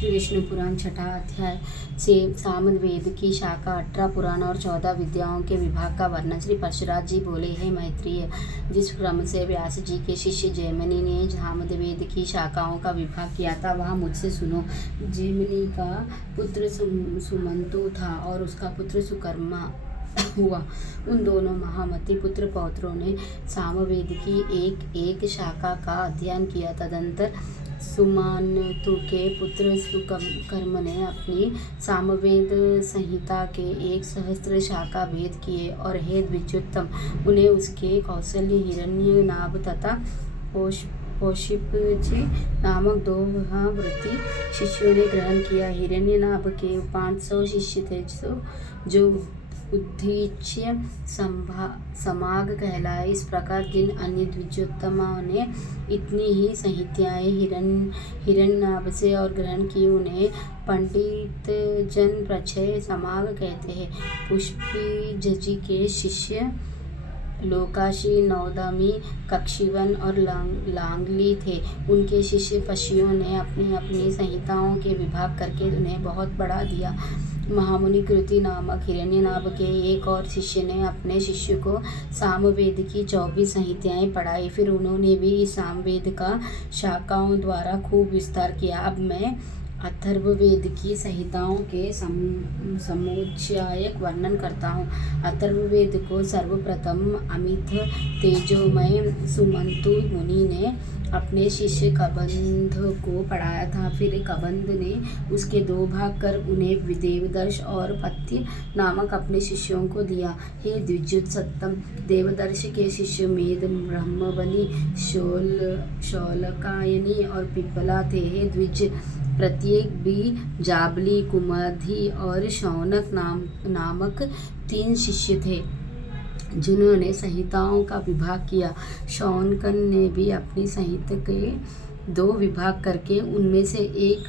श्री विष्णु पुराण छठा अध्याय से सामवेद की शाखा 18 पुराण और 14 विद्याओं के विभाग का वर्णन। श्री परशुराम जी बोले, हे मैत्रेय, जिस क्रम से व्यास जी के शिष्य जैमिनी ने सामवेद की शाखाओं का विभाग किया था वह मुझसे सुनो। जैमिनी का पुत्र सुमंतु था और उसका पुत्र सुकर्मा हुआ। उन दोनों महामती पुत्र पौत्रों ने सामवेद की एक एक शाखा का अध्ययन किया। तदंतर सुमंतु के पुत्र सुकर्म ने अपनी सामवेद संहिता के 1 सहस्त्र शाखा भेद किए। और हे द्विजोत्तम, उन्हें उसके कौशल्य हिरण्यनाभ तथा कौशिकजी नामक 2 महाव्रती शिष्यों ने ग्रहण किया। हिरण्यनाभ के 500 शिष्य थे जो उद्दीच्य समाग कहलाए। इस प्रकार जिन अन्य द्विजोत्तमों ने इतनी ही संहिताएं हिरण्यनाभ से और ग्रहण की उन्हें पंडित जन प्रचय समाग कहते हैं। पुष्पिजजी के शिष्य लोकाशी, नौदमी, कक्षिवन और लांगली थे। उनके शिष्य पशियों ने अपनी अपनी संहिताओं के विभाग करके उन्हें बहुत बढ़ा दिया। महामुनि कृति नामक हिरण्यनाभ के एक और शिष्य ने अपने शिष्य को सामवेद की 24 संहिताएं पढ़ाई। फिर उन्होंने भी इस सामवेद का शाखाओं द्वारा खूब विस्तार किया। अब मैं अथर्ववेद की संहिताओं के समुच्चयक वर्णन करता हूँ। अथर्ववेद को सर्वप्रथम अमित तेजोमय सुमंतु मुनि ने अपने शिष्य कबंध को पढ़ाया था। फिर कबंध ने उसके 2 भाग कर उन्हें देवदर्श और पत्य नामक अपने शिष्यों को दिया। हे द्विजोत्तम, देवदर्श के शिष्य मेद, ब्रह्मबली, शौलकायनी और पिप्पला थे। हे द्विज, प्रत्येक भी जाबली, कुमधि और शौनक नामक 3 शिष्य थे जिन्होंने संहिताओं का विभाग किया। शौनकन ने भी अपनी संहिता के 2 विभाग करके उनमें से एक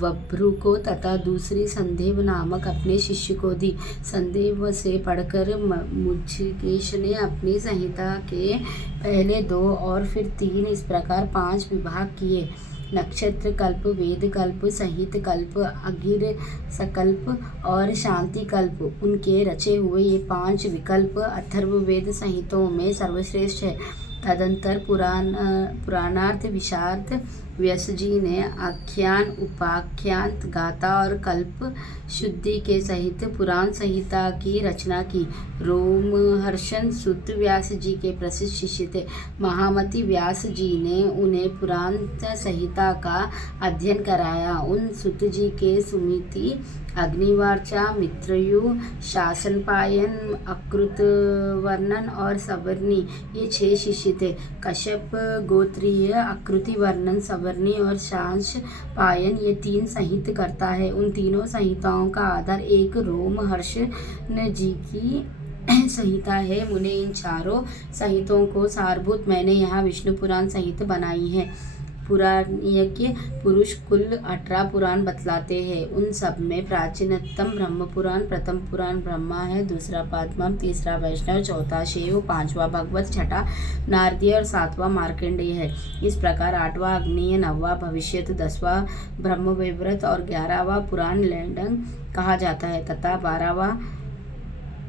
वभ्रु को तथा दूसरी संदेव नामक अपने शिष्य को दी। संदेव से पढ़कर मुझकेश ने अपनी संहिता के पहले 2 और फिर 3 इस प्रकार 5 विभाग किए। नक्षत्र कल्प, वेद कल्प, संहित कल्प, अगिर सकल्प और शांति कल्प, उनके रचे हुए ये 5 विकल्प अथर्ववेद संहिताओं में सर्वश्रेष्ठ है। तदंतर पुराणार्थ विशारद व्यास जी ने आख्यान, उपाख्यान, गाथा और कल्प शुद्धि के सहित पुराण संहिता की रचना की। रोमहर्षण सुत व्यास जी के प्रसिद्ध शिष्य थे। महामती व्यास जी ने उन्हें पुराण संहिता का अध्ययन कराया। उन सुत जी के सुमिति, अग्निवार्चा, मित्रयु, शासनपायन, अकृतवर्णन और सवर्णी ये 6 शिष्य थे। कश्यप गोत्रीय अकृतिवर्णन, सवर्णी और शासनपायन ये 3 संहित करता है। उन तीनों संहिताओं का आधार एक रोमहर्षण जी की संहिता है। मुने इन चारों संहिताओं को सारभूत मैंने यहाँ विष्णु पुराण संहित बनाई है। पुराणज्ञ पुरुष कुल 18 पुराण बतलाते हैं। उन सब में प्राचीनतम ब्रह्म पुराण, प्रथम पुराण ब्रह्मा है, दूसरा पद्मम, तीसरा वैष्णव, चौथा शिव, 5वां भगवत, छठा नारदीय और 7वां मार्कंडेय है। इस प्रकार 8वां अग्नेय, 9वां भविष्यत, 10वां ब्रह्मवैवर्त और 11वां पुराण लैंडंग कहा जाता है तथा 12वां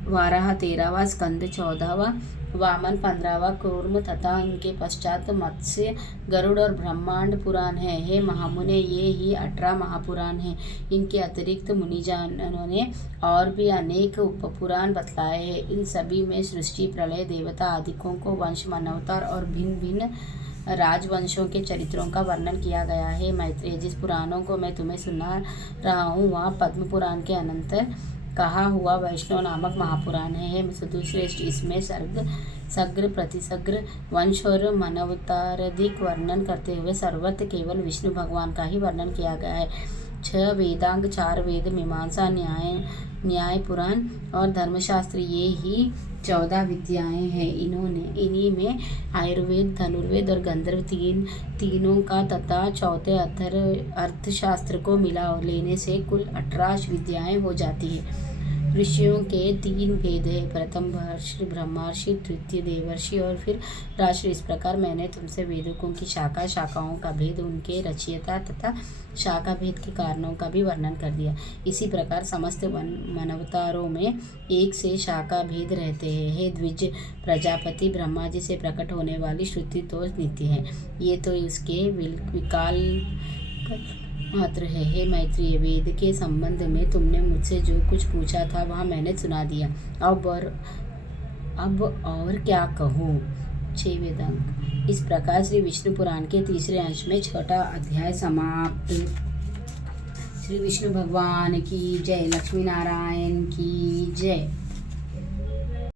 वाराह, 13वां स्कंद, 14वां वामन, 15वां कूर्म तथा इनके पश्चात मत्स्य, गरुड़ और ब्रह्मांड पुराण है। हे महामुने, ये ही 18 महापुराण हैं। इनके अतिरिक्त मुनिजनों ने और भी अनेक उपपुराण बतलाए हैं। इन सभी में सृष्टि, प्रलय, देवता आदिकों को वंश, मनवतार और भिन्न भिन्न राजवंशों के चरित्रों का वर्णन किया गया है। मैत्रेय, जिस पुराणों को मैं तुम्हें सुना रहा हूँ वह पद्म पुराण के अनंतर कहा हुआ वैष्णव नामक महापुराण है। हे सदुश्रेष्ठ, इसमें सग्र, प्रतिसग्र, वंश और मनवताराधिक वर्णन करते हुए सर्वत्र केवल विष्णु भगवान का ही वर्णन किया गया है। 6 वेदांग, 4 वेद, मीमांसा, न्याय पुराण और धर्मशास्त्र ये ही 14 विद्याएं हैं। इन्हीं में आयुर्वेद, धनुर्वेद और गंधर्व तीनों का तथा चौथे अर्थशास्त्र को मिला लेने से कुल 18 विद्याएं हो जाती है। ऋषियों के 3 भेद है, प्रथम महर्षि ब्रह्मर्षि, द्वितीय देवर्षि और फिर राजर्षि। इस प्रकार मैंने तुमसे वेदों की शाखाओं का भेद, उनके रचयिता तथा शाखा भेद के कारणों का भी वर्णन कर दिया। इसी प्रकार समस्त मनवतारों में एक से शाखा भेद रहते हैं। हे द्विज, प्रजापति ब्रह्मा जी से प्रकट होने वाली श्रुति तो नित्य है, ये तो उसके विकाल मात्र है। हे मैत्रेय, वेद के संबंध में तुमने मुझसे जो कुछ पूछा था वह मैंने सुना दिया। अब और क्या कहूँ। 6 वेदांग। इस प्रकार श्री विष्णु पुराण के तीसरे अंश में 6वां अध्याय समाप्त। श्री विष्णु भगवान की जय। लक्ष्मी नारायण की जय।